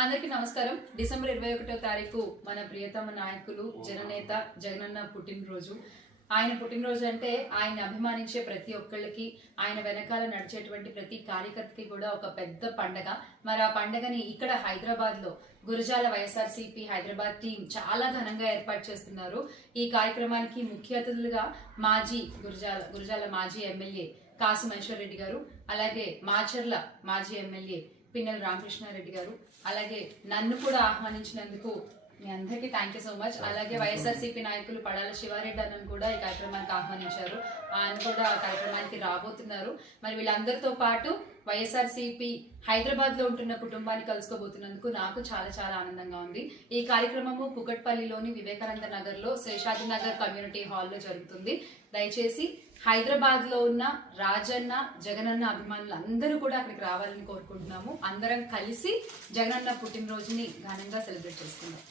అందరికీ నమస్కారం. డిసెంబర్ 21వ తారీఖు మన ప్రియతమ నాయకులు జననేత జగనన్న పుట్టినరోజు. ఆయన పుట్టినరోజు అంటే ఆయన అభిమానించే ప్రతి ఒక్కళ్ళకి, ఆయన వెనకాల నడిచేటువంటి ప్రతి కార్యకర్తకి కూడా ఒక పెద్ద పండగ. మరి ఆ పండగని ఇక్కడ హైదరాబాద్ లో గురజాల వైఎస్ఆర్సీపీ హైదరాబాద్ టీం చాలా ఘనంగా ఏర్పాటు చేస్తున్నారు. ఈ కార్యక్రమానికి ముఖ్య అతిథులుగా గురజాల మాజీ ఎమ్మెల్యే కాసు మహేశ్వర్ రెడ్డి గారు, అలాగే మాచర్ల మాజీ ఎమ్మెల్యే పిన్నెల రామకృష్ణారెడ్డి గారు, అలాగే నన్ను కూడా ఆహ్వానించినందుకు మీ అందరికీ థ్యాంక్ యూ సో మచ్. అలాగే వైఎస్ఆర్సీపీ నాయకులు పడాల శివారెడ్డి అన్నను కూడా ఈ కార్యక్రమానికి ఆహ్వానించారు. ఆయన కూడా కార్యక్రమానికి రాబోతున్నారు. మరి వీళ్ళందరితో పాటు వైఎస్ఆర్సీపీ హైదరాబాద్ లో ఉంటున్న కుటుంబాన్ని కలుసుకోబోతున్నందుకు నాకు చాలా చాలా ఆనందంగా ఉంది. ఈ కార్యక్రమము కుకట్పల్లిలోని వివేకానంద నగర్ లో శేషాద్రి నగర్ కమ్యూనిటీ హాల్లో జరుగుతుంది. దయచేసి హైదరాబాద్ లో ఉన్న రాజన్న జగనన్న అభిమానులు అందరూ కూడా అక్కడికి రావాలని కోరుకుంటున్నాము. అందరం కలిసి జగనన్న పుట్టినరోజుని ఘనంగా సెలబ్రేట్ చేసుకుందాం.